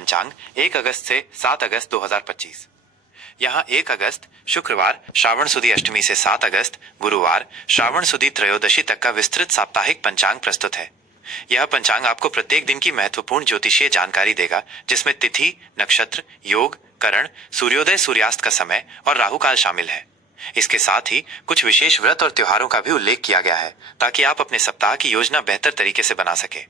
पंचांग 1 अगस्त से 7 अगस्त 2025। यहाँ 1 अगस्त शुक्रवार श्रावण सुदी अष्टमी से 7 अगस्त गुरुवार श्रावण सुदी त्रयोदशी तक का विस्तृत साप्ताहिक पंचांग प्रस्तुत है। यह पंचांग आपको प्रत्येक दिन की महत्वपूर्ण ज्योतिषीय जानकारी देगा, जिसमें तिथि, नक्षत्र, योग, करण, सूर्योदय सूर्यास्त का समय और राहुकाल शामिल है। इसके साथ ही कुछ विशेष व्रत और त्योहारों का भी उल्लेख किया गया है, ताकि आप अपने सप्ताह की योजना बेहतर तरीके से बना सके।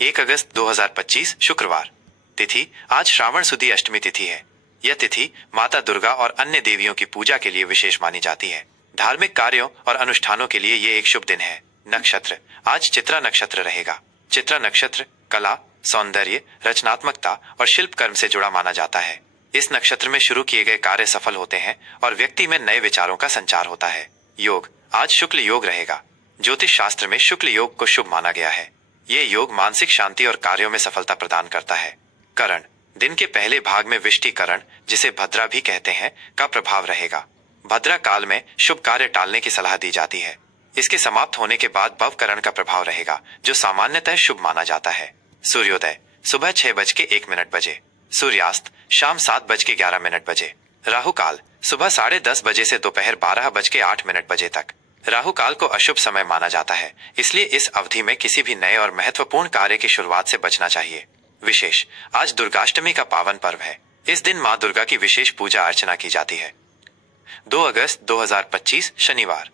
1 अगस्त 2025 शुक्रवार। तिथि आज श्रावण सुदी अष्टमी तिथि है। यह तिथि माता दुर्गा और अन्य देवियों की पूजा के लिए विशेष मानी जाती है। धार्मिक कार्यों और अनुष्ठानों के लिए ये एक शुभ दिन है। नक्षत्र आज चित्रा नक्षत्र रहेगा। चित्रा नक्षत्र कला, सौंदर्य, रचनात्मकता और शिल्प कर्म से जुड़ा माना जाता है। इस नक्षत्र में शुरू किए गए कार्य सफल होते हैं और व्यक्ति में नए विचारों का संचार होता है। योग आज शुक्ल योग रहेगा। ज्योतिष शास्त्र में शुक्ल योग को शुभ माना गया है। ये योग मानसिक शांति और कार्यों में सफलता प्रदान करता है। करण दिन के पहले भाग में विष्टिकरण, जिसे भद्रा भी कहते हैं, का प्रभाव रहेगा। भद्रा काल में शुभ कार्य टालने की सलाह दी जाती है। इसके समाप्त होने के बाद भवकरण का प्रभाव रहेगा, जो सामान्यतः शुभ माना जाता है। सूर्योदय सुबह 6:01 सूर्यास्त शाम 7:11 बजे। राहु काल सुबह 10:30 बजे से दोपहर 12:08 तक। राहु काल को अशुभ समय माना जाता है, इसलिए इस अवधि में किसी भी नए और महत्वपूर्ण कार्य की शुरुआत से बचना चाहिए। विशेष आज दुर्गाष्टमी का पावन पर्व है। इस दिन मां दुर्गा की विशेष पूजा अर्चना की जाती है। 2 अगस्त 2025 शनिवार।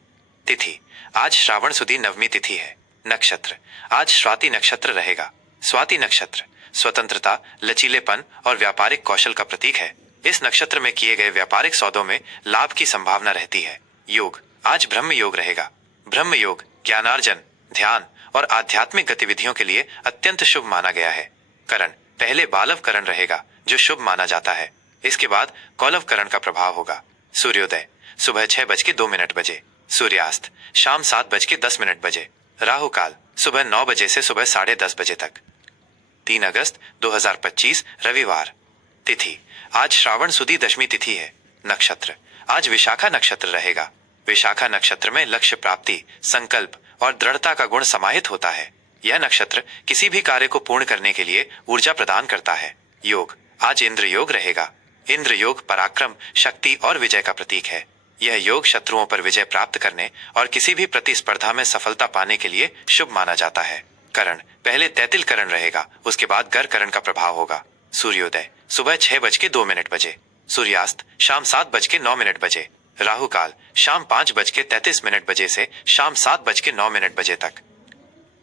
तिथि आज श्रावण सुदी नवमी तिथि है। नक्षत्र आज स्वाति नक्षत्र रहेगा। स्वाति नक्षत्र स्वतंत्रता, लचीलेपन और व्यापारिक कौशल का प्रतीक है। इस नक्षत्र में किए गए व्यापारिक सौदों में लाभ की संभावना रहती है। योग आज ब्रह्म योग रहेगा। ब्रह्म योग ज्ञानार्जन, ध्यान और आध्यात्मिक गतिविधियों के लिए अत्यंत शुभ माना गया है। करण पहले बालव करण रहेगा, जो शुभ माना जाता है। इसके बाद कौलव करण का प्रभाव होगा। सूर्योदय सुबह 6:02 सूर्यास्त शाम 7:10 राहु काल सुबह 9 बजे से सुबह 10:30 तक। 3 अगस्त 2025 रविवार। तिथि आज श्रावण सुदी दशमी तिथि है। नक्षत्र आज विशाखा नक्षत्र रहेगा। विशाखा नक्षत्र में लक्ष्य प्राप्ति, संकल्प और दृढ़ता का गुण समाहित होता है। यह नक्षत्र किसी भी कार्य को पूर्ण करने के लिए ऊर्जा प्रदान करता है। योग आज इंद्र योग रहेगा। इंद्र योग पराक्रम, शक्ति और विजय का प्रतीक है। यह योग शत्रुओं पर विजय प्राप्त करने और किसी भी प्रतिस्पर्धा में सफलता पाने के लिए शुभ माना जाता है। करण पहले तैतिल करण रहेगा, उसके बाद गर करण का प्रभाव होगा। सूर्योदय सुबह 6:02 सूर्यास्त शाम 7:09 राहु काल शाम 5:33 से शाम 7:09 तक।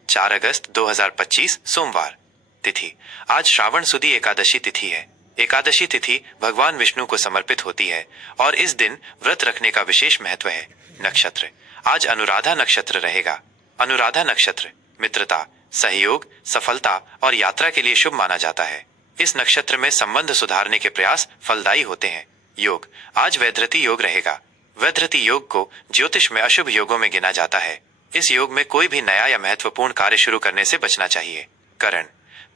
4 अगस्त 2025 सोमवार। तिथि आज श्रावण सुदी एकादशी तिथि है। एकादशी तिथि भगवान विष्णु को समर्पित होती है और इस दिन व्रत रखने का विशेष महत्व है। नक्षत्र आज अनुराधा नक्षत्र रहेगा। अनुराधा नक्षत्र मित्रता, सहयोग, सफलता और यात्रा के लिए शुभ माना जाता है। इस नक्षत्र में संबंध सुधारने के प्रयास फलदायी होते हैं। योग आज वैधृति योग रहेगा। वैधृति योग को ज्योतिष में अशुभ योगों में गिना जाता है। इस योग में कोई भी नया या महत्वपूर्ण कार्य शुरू करने से बचना चाहिए। करण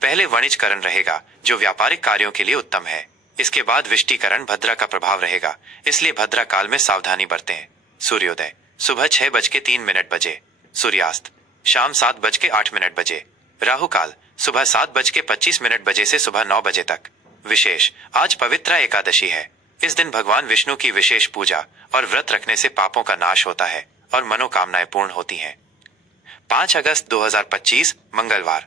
पहले वणिज करण रहेगा, जो व्यापारिक कार्यों के लिए उत्तम है। इसके बाद विष्टिकरण भद्रा का प्रभाव रहेगा, इसलिए भद्रा काल में सावधानी बरतें। सूर्योदय सुबह 6:03 सूर्यास्त शाम 7:08 राहु काल सुबह 7:25 से सुबह 9 बजे तक। विशेष आज पवित्रा एकादशी है। इस दिन भगवान विष्णु की विशेष पूजा और व्रत रखने से पापों का नाश होता है और मनोकामनाएं पूर्ण होती हैं। 5 अगस्त 2025 मंगलवार।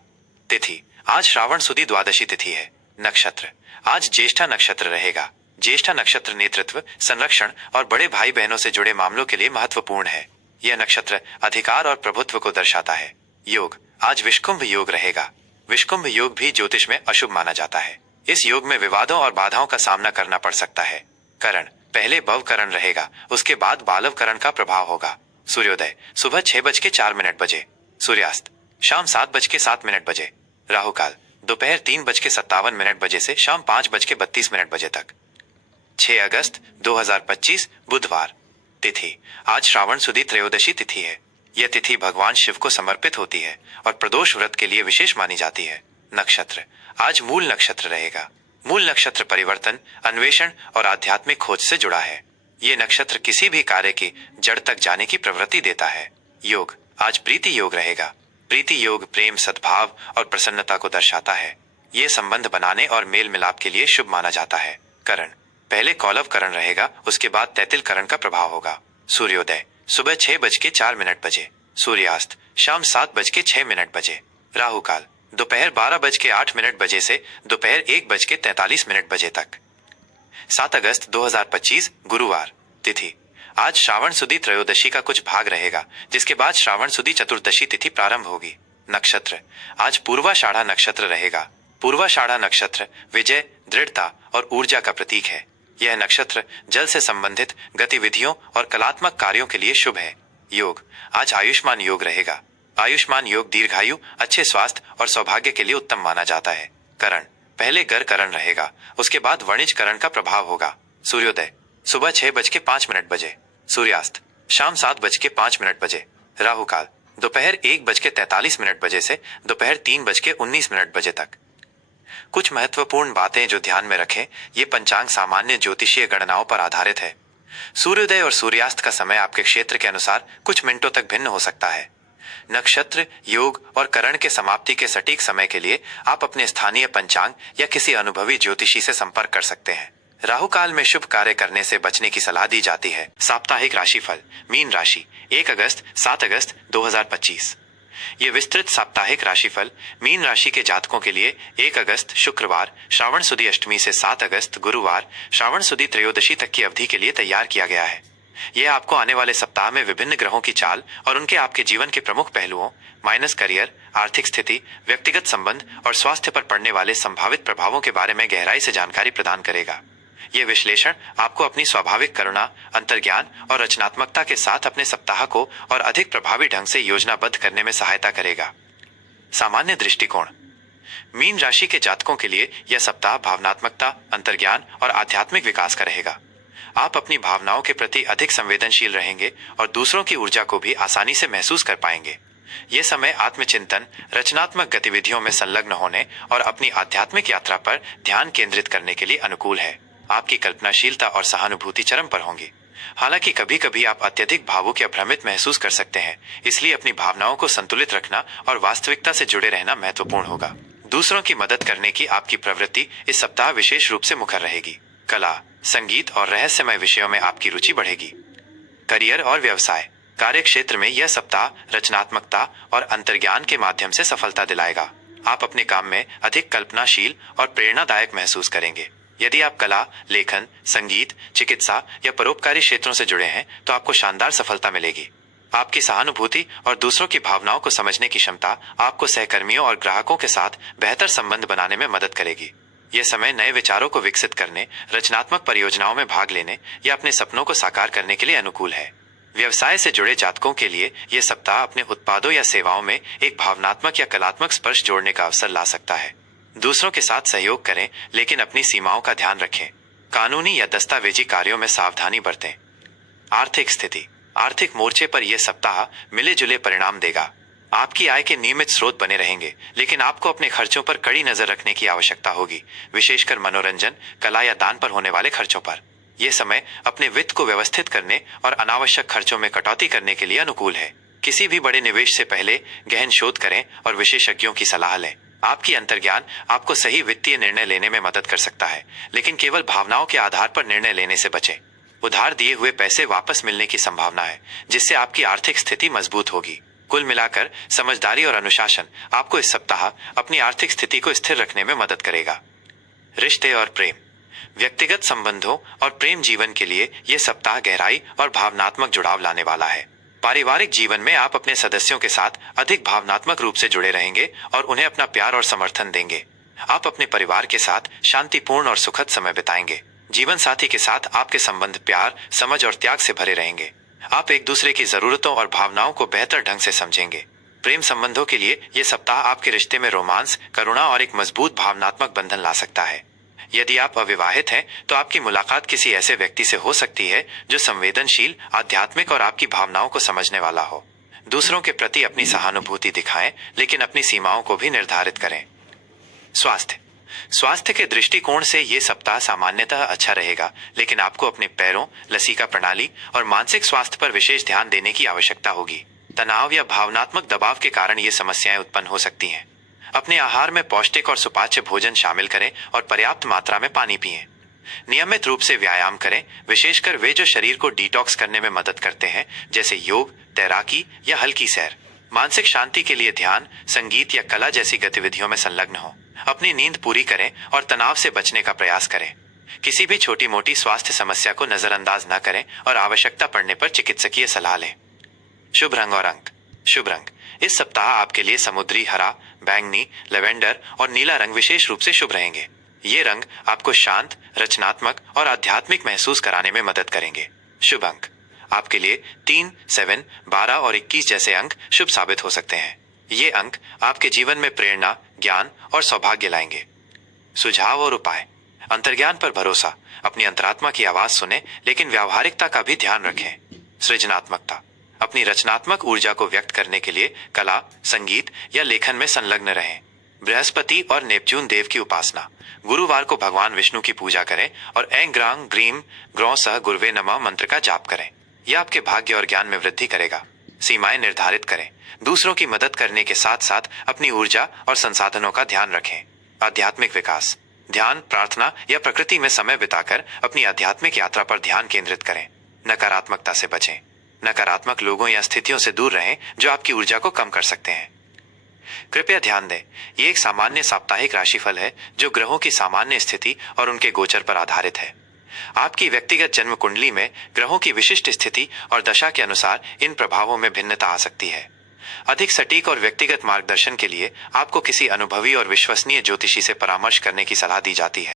तिथि आज श्रावण सुदी द्वादशी तिथि है। नक्षत्र आज ज्येष्ठा नक्षत्र रहेगा। ज्येष्ठा नक्षत्र नेतृत्व, संरक्षण और बड़े भाई बहनों से जुड़े मामलों के लिए महत्वपूर्ण है। यह नक्षत्र अधिकार और प्रभुत्व को दर्शाता है। योग आज विषकुंभ योग रहेगा। विषकुंभ योग भी ज्योतिष में अशुभ माना जाता है। इस योग में विवादों और बाधाओं का सामना करना पड़ सकता है। करण पहले भव करण रहेगा, उसके बाद बालव करण का प्रभाव होगा। सूर्योदय सुबह 6:04 सूर्यास्त शाम 7:07 राहु काल दोपहर 3:57 से शाम 5:32 तक। 6 अगस्त 2025 बुधवार। तिथि आज श्रावण सुदी त्रयोदशी तिथि है। यह तिथि भगवान शिव को समर्पित होती है और प्रदोष व्रत के लिए विशेष मानी जाती है। नक्षत्र आज मूल नक्षत्र रहेगा। मूल नक्षत्र परिवर्तन, अन्वेषण और आध्यात्मिक खोज से जुड़ा है। ये नक्षत्र किसी भी कार्य की जड़ तक जाने की प्रवृत्ति देता है। योग आज प्रीति योग रहेगा। प्रीति योग प्रेम, सद्भाव और प्रसन्नता को दर्शाता है। ये संबंध बनाने और मेल मिलाप के लिए शुभ माना जाता है। करण, पहले कौलव करण रहेगा, उसके बाद तैतिल करण का प्रभाव होगा। सूर्योदय सुबह 6:06 सूर्यास्त शाम 7:06 राहु काल दोपहर 12:08 बजे से दोपहर 1:43 तक। 7 अगस्त 2025 गुरुवार। तिथि आज श्रावण सुदी त्रयोदशी का कुछ भाग रहेगा, जिसके बाद श्रावण सुदी चतुर्दशी तिथि प्रारंभ होगी। नक्षत्र आज पूर्वाषाढ़ा नक्षत्र रहेगा। पूर्वाषाढ़ा नक्षत्र विजय, दृढ़ता और ऊर्जा का प्रतीक है। यह नक्षत्र जल से संबंधित गतिविधियों और कलात्मक कार्यों के लिए शुभ है। योग आज आयुष्मान योग रहेगा। आयुष्मान योग दीर्घायु, अच्छे स्वास्थ्य और सौभाग्य के लिए उत्तम माना जाता है। करण पहले गर करण रहेगा, उसके बाद वणिज करण का प्रभाव होगा। सूर्योदय सुबह 6:05 सूर्यास्त शाम 7:05 राहु काल दोपहर 1:43 से दोपहर 3:19 तक। कुछ महत्वपूर्ण बातें जो ध्यान में रखें, ये पंचांग सामान्य ज्योतिषीय गणनाओं पर आधारित है। सूर्योदय और सूर्यास्त का समय आपके क्षेत्र के अनुसार कुछ मिनटों तक भिन्न हो सकता है। नक्षत्र, योग और करण के समाप्ति के सटीक समय के लिए आप अपने स्थानीय पंचांग या किसी अनुभवी ज्योतिषी से संपर्क कर सकते हैं। राहु काल में शुभ कार्य करने से बचने की सलाह दी जाती है। साप्ताहिक राशिफल मीन राशि 1 अगस्त 7 अगस्त 2025। ये विस्तृत साप्ताहिक राशिफल मीन राशि के जातकों के लिए 1 अगस्त शुक्रवार श्रावण सुदी अष्टमी से 7 अगस्त गुरुवार श्रावण सुदी त्रयोदशी तक की अवधि के लिए तैयार किया गया है। यह आपको आने वाले सप्ताह में विभिन्न ग्रहों की चाल और उनके आपके जीवन के प्रमुख पहलुओं माइनस करियर, आर्थिक स्थिति, व्यक्तिगत संबंध और स्वास्थ्य पर पड़ने वाले संभावित प्रभावों के बारे में गहराई से जानकारी प्रदान करेगा। यह विश्लेषण आपको अपनी स्वाभाविक करुणा, अंतर्ज्ञान और रचनात्मकता के साथ अपने सप्ताह को और अधिक प्रभावी ढंग से योजनाबद्ध करने में सहायता करेगा। सामान्य दृष्टिकोण मीन राशि के जातकों के लिए यह सप्ताह भावनात्मकता, अंतर्ज्ञान और आध्यात्मिक विकास का रहेगा। आप अपनी भावनाओं के प्रति अधिक संवेदनशील रहेंगे और दूसरों की ऊर्जा को भी आसानी से महसूस कर पाएंगे। ये समय आत्मचिंतन, रचनात्मक गतिविधियों में संलग्न होने और अपनी आध्यात्मिक यात्रा पर ध्यान केंद्रित करने के लिए अनुकूल है। आपकी कल्पनाशीलता और सहानुभूति चरम पर होंगी। हालांकि कभी कभी आप अत्यधिक भावुक या भ्रमित महसूस कर सकते हैं, इसलिए अपनी भावनाओं को संतुलित रखना और वास्तविकता से जुड़े रहना महत्वपूर्ण होगा। दूसरों की मदद करने की आपकी प्रवृत्ति इस सप्ताह विशेष रूप से मुखर रहेगी। कला, संगीत और रहस्यमय विषयों में आपकी रुचि बढ़ेगी। करियर और व्यवसाय कार्य क्षेत्र में यह सप्ताह रचनात्मकता और अंतर्ज्ञान के माध्यम से सफलता दिलाएगा। आप अपने काम में अधिक कल्पनाशील और प्रेरणादायक महसूस करेंगे। यदि आप कला, लेखन, संगीत, चिकित्सा या परोपकारी क्षेत्रों से जुड़े हैं तो आपको शानदार सफलता मिलेगी। आपकी सहानुभूति और दूसरों की भावनाओं को समझने की क्षमता आपको सहकर्मियों और ग्राहकों के साथ बेहतर संबंध बनाने में मदद करेगी। यह समय नए विचारों को विकसित करने, रचनात्मक परियोजनाओं में भाग लेने या अपने सपनों को साकार करने के लिए अनुकूल है। व्यवसाय से जुड़े जातकों के लिए यह सप्ताह अपने उत्पादों या सेवाओं में एक भावनात्मक या कलात्मक स्पर्श जोड़ने का अवसर ला सकता है। दूसरों के साथ सहयोग करें, लेकिन अपनी सीमाओं का ध्यान रखें। कानूनी या दस्तावेजी कार्यों में सावधानी बरतें। आर्थिक स्थिति आर्थिक मोर्चे पर यह सप्ताह मिले जुले परिणाम देगा। आपकी आय के नियमित स्रोत बने रहेंगे, लेकिन आपको अपने खर्चों पर कड़ी नजर रखने की आवश्यकता होगी, विशेषकर मनोरंजन, कला या दान पर होने वाले खर्चों पर। यह समय अपने वित्त को व्यवस्थित करने और अनावश्यक खर्चों में कटौती करने के लिए अनुकूल है। किसी भी बड़े निवेश से पहले गहन शोध करें और विशेषज्ञों की सलाह लें। आपकी अंतर्ज्ञान आपको सही वित्तीय निर्णय लेने में मदद कर सकता है, लेकिन केवल भावनाओं के आधार पर निर्णय लेने से बचें। उधार दिए हुए पैसे वापस मिलने की संभावना है, जिससे आपकी आर्थिक स्थिति मजबूत होगी। कुल मिलाकर समझदारी और अनुशासन आपको इस सप्ताह अपनी आर्थिक स्थिति को स्थिर रखने में मदद करेगा। रिश्ते और प्रेम व्यक्तिगत संबंधों और प्रेम जीवन के लिए यह सप्ताह गहराई और भावनात्मक जुड़ाव लाने वाला है। पारिवारिक जीवन में आप अपने सदस्यों के साथ अधिक भावनात्मक रूप से जुड़े रहेंगे और उन्हें अपना प्यार और समर्थन देंगे। आप अपने परिवार के साथ शांतिपूर्ण और सुखद समय बिताएंगे। जीवन साथी के साथ आपके संबंध प्यार, समझ और त्याग से भरे रहेंगे। आप एक दूसरे की जरूरतों और भावनाओं को बेहतर ढंग से समझेंगे। प्रेम संबंधों के लिए यह सप्ताह आपके रिश्ते में रोमांस, करुणा और एक मजबूत भावनात्मक बंधन ला सकता है। यदि आप अविवाहित हैं तो आपकी मुलाकात किसी ऐसे व्यक्ति से हो सकती है जो संवेदनशील, आध्यात्मिक और आपकी भावनाओं को समझने वाला हो। दूसरों के प्रति अपनी सहानुभूति दिखाएं, लेकिन अपनी सीमाओं को भी निर्धारित करें। स्वास्थ्य के दृष्टिकोण से यह सप्ताह सामान्यतः अच्छा रहेगा, लेकिन आपको अपने पैरों, लसीका प्रणाली और मानसिक स्वास्थ्य पर विशेष ध्यान देने की आवश्यकता होगी। तनाव या भावनात्मक दबाव के कारण ये समस्याएं उत्पन्न हो सकती हैं। अपने आहार में पौष्टिक और सुपाच्य भोजन शामिल करें और पर्याप्त मात्रा में पानी पिएं। नियमित रूप से व्यायाम करें, विशेषकर वे जो शरीर को डिटॉक्स करने में मदद करते हैं, जैसे योग, तैराकी या हल्की सैर। मानसिक शांति के लिए ध्यान, संगीत या कला जैसी गतिविधियों में संलग्न हो। अपनी नींद पूरी करें और तनाव से बचने का प्रयास करें। किसी भी छोटी मोटी स्वास्थ्य समस्या को नजरअंदाज न करें और आवश्यकता पड़ने पर चिकित्सकीय सलाह लें। शुभ रंग और अंक। शुभ रंग इस सप्ताह आपके लिए समुद्री हरा, बैंगनी, लेवेंडर और नीला रंग विशेष रूप से शुभ रहेंगे। ये रंग आपको शांत, रचनात्मक और आध्यात्मिक महसूस कराने में मदद करेंगे। शुभ अंक आपके लिए 3, 7, 12 और 21 जैसे अंक शुभ साबित हो सकते हैं। ये अंक आपके जीवन में प्रेरणा, ज्ञान और सौभाग्य लाएंगे। सुझाव और उपाय। अंतर्ज्ञान पर भरोसा। अपनी अंतरात्मा की आवाज सुने, लेकिन व्यावहारिकता का भी ध्यान रखें। सृजनात्मकता। अपनी रचनात्मक ऊर्जा को व्यक्त करने के लिए कला, संगीत या लेखन में संलग्न रहें। बृहस्पति और नेपच्यून देव की उपासना। गुरुवार को भगवान विष्णु की पूजा करें और ऐं ग्रां ग्रीम ग्रौं सह गुरुवे नमः मंत्र का जाप करें। यह आपके भाग्य और ज्ञान में वृद्धि करेगा। सीमाएं निर्धारित करें। दूसरों की मदद करने के साथ साथ अपनी ऊर्जा और संसाधनों का ध्यान रखें। आध्यात्मिक विकास। ध्यान, प्रार्थना या प्रकृति में समय बिताकर अपनी आध्यात्मिक यात्रा पर ध्यान केंद्रित करें। नकारात्मकता से बचें। नकारात्मक लोगों या स्थितियों से दूर रहें जो आपकी ऊर्जा को कम कर सकते हैं। कृपया ध्यान दें, ये एक सामान्य साप्ताहिक राशिफल है जो ग्रहों की सामान्य स्थिति और उनके गोचर पर आधारित है। आपकी व्यक्तिगत जन्म कुंडली में ग्रहों की विशिष्ट स्थिति और दशा के अनुसार इन प्रभावों में भिन्नता आ सकती है। अधिक सटीक और व्यक्तिगत मार्गदर्शन के लिए आपको किसी अनुभवी और विश्वसनीय ज्योतिषी से परामर्श करने की सलाह दी जाती है।